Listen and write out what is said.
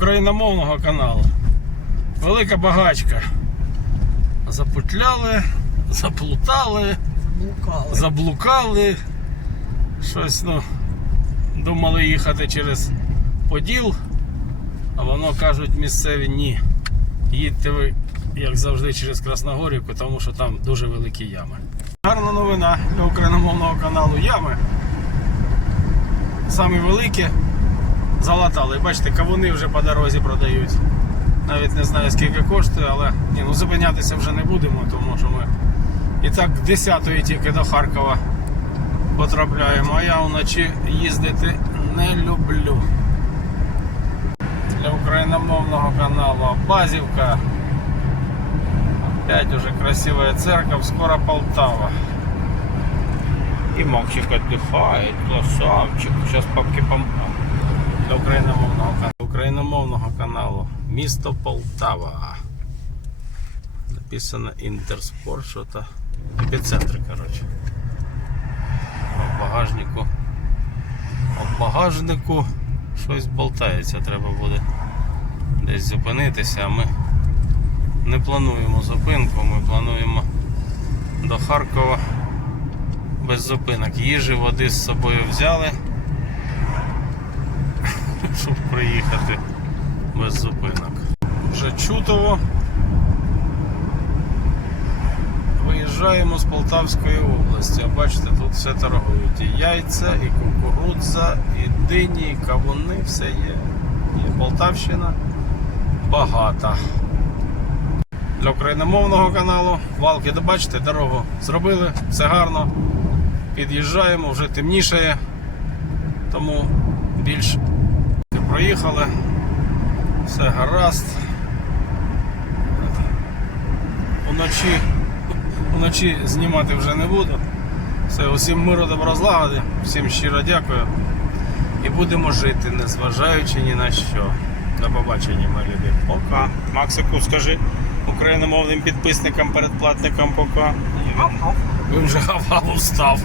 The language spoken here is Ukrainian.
україномовного каналу. Велика багачка. Запутляли, заплутали, Блукали. заблукали. Щось, ну, думали їхати через Поділ, а воно кажуть місцеві ні. Їдьте ви, як завжди, через Красногорівку, тому що там дуже великі ями. Гарна новина для україномовного каналу Ями. Самі великі залатали. Бачите, кавуни вже по дорозі продають. Навіть не знаю скільки коштує, але ні, ну зупинятися вже не будемо, тому що ми і так 10-ї тільки до Харкова потрапляємо, а я вночі їздити не люблю. Для україномовного каналу Базівка. Опять уже красивая церковь, скоро Полтава. И Максик отдыхает, красавчик. Сейчас папки пом... Для україномовного каналу. Україномовного каналу. Місто Полтава. Написано Інтерспорт, що-то. Епіцентр, коротше. В багажнику. В багажнику щось болтається, треба буде десь зупинитися, а ми не плануємо зупинку, ми плануємо до Харкова без зупинок. Їжі, води з собою взяли, щоб приїхати без зупинок. Вже чутово. Виїжджаємо з Полтавської області. А Бачите, тут все торгують. І яйця, і кукурудза, і дині, і кавуни, все є. Є Полтавщина багата. Для україномовного каналу Валки, де бачите, дорогу зробили, все гарно. Під'їжджаємо, вже темнішає, тому більш проїхали, все гаразд. Уночі, уночі знімати вже не буду. Все, усім миру добро злагоди, всім щиро дякую. І будемо жити, незважаючи ні на що. До побачення, мої любі. Пока. Максику, скажи україномовним підписникам, передплатникам пока. Він вже гавав став.